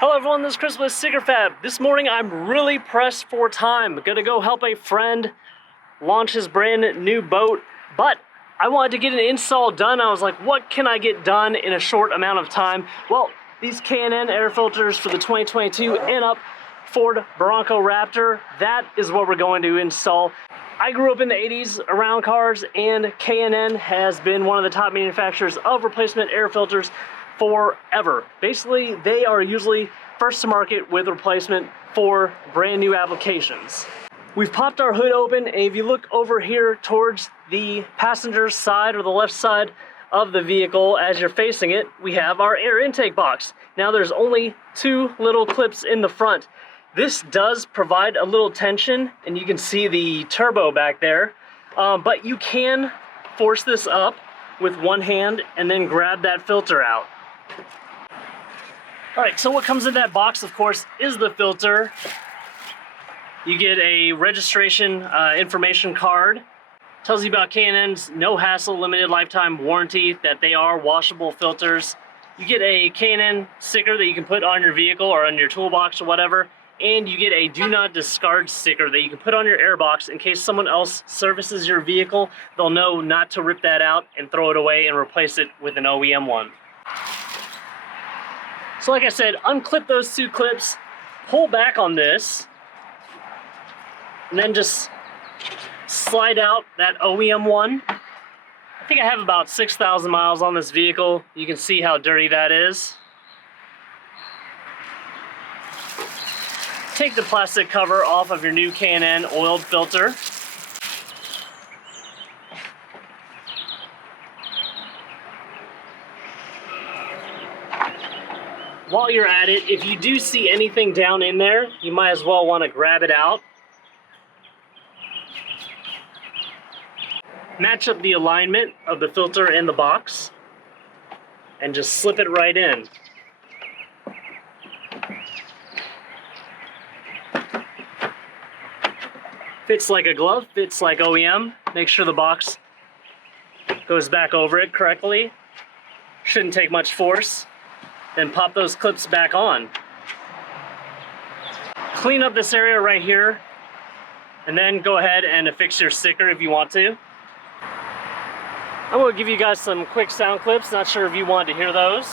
Hello everyone, this is Chris with StickerFab. This morning I'm really pressed for time. I'm gonna go help a friend launch his brand new boat, but I wanted to get an install done. I was like, what can I get done in a short amount of time? Well, these K&N air filters for the 2022 and up Ford Bronco Raptor, that is what we're going to install. I grew up in the 80s around cars, and K&N has been one of the top manufacturers of replacement air filters forever. Basically, they are usually first to market with replacement for brand new applications. We've popped our hood open, and if you look over here towards the passenger side or the left side of the vehicle as you're facing it, we have our air intake box. Now there's only two little clips in the front. This does provide a little tension, and you can see the turbo back there, but you can force this up with one hand and then grab that filter out. Alright, so what comes in that box, of course, is the filter. You get a registration information card. Tells you about K&N's no hassle limited lifetime warranty, that they are washable filters. You get a K&N sticker that you can put on your vehicle or on your toolbox or whatever, and you get a do not discard sticker that you can put on your airbox in case someone else services your vehicle. They'll know not to rip that out and throw it away and replace it with an OEM one. So like I said, unclip those two clips, pull back on this, and then just slide out that OEM one. I think I have about 6,000 miles on this vehicle. You can see how dirty that is. Take the plastic cover off of your new K&N oiled filter. While you're at it, if you do see anything down in there, you might as well want to grab it out. Match up the alignment of the filter and the box, and just slip it right in. Fits like a glove, fits like OEM. Make sure the box goes back over it correctly. Shouldn't take much force. Then pop those clips back on. Clean up this area right here, and then go ahead and affix your sticker if you want to. I'm going to give you guys some quick sound clips. Not sure if you want to hear those.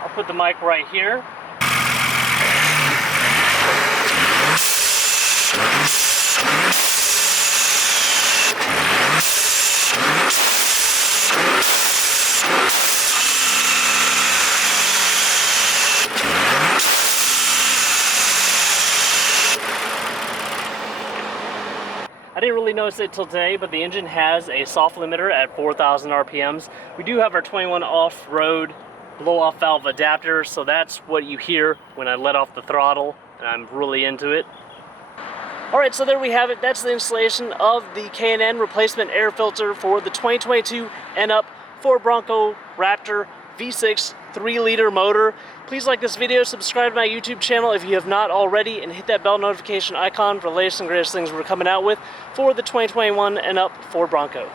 I'll put the mic right here. I didn't really notice it till today, but the engine has a soft limiter at 4,000 RPMs. We do have our 21 off-road blow-off valve adapter, so that's what you hear when I let off the throttle, and I'm really into it. Alright, so there we have it. That's the installation of the K&N replacement air filter for the 2022 and up Ford Bronco Raptor V6 3-liter motor. Please like this video, subscribe to my YouTube channel if you have not already, and hit that bell notification icon for the latest and greatest things we're coming out with for the 2021 and up Ford Bronco.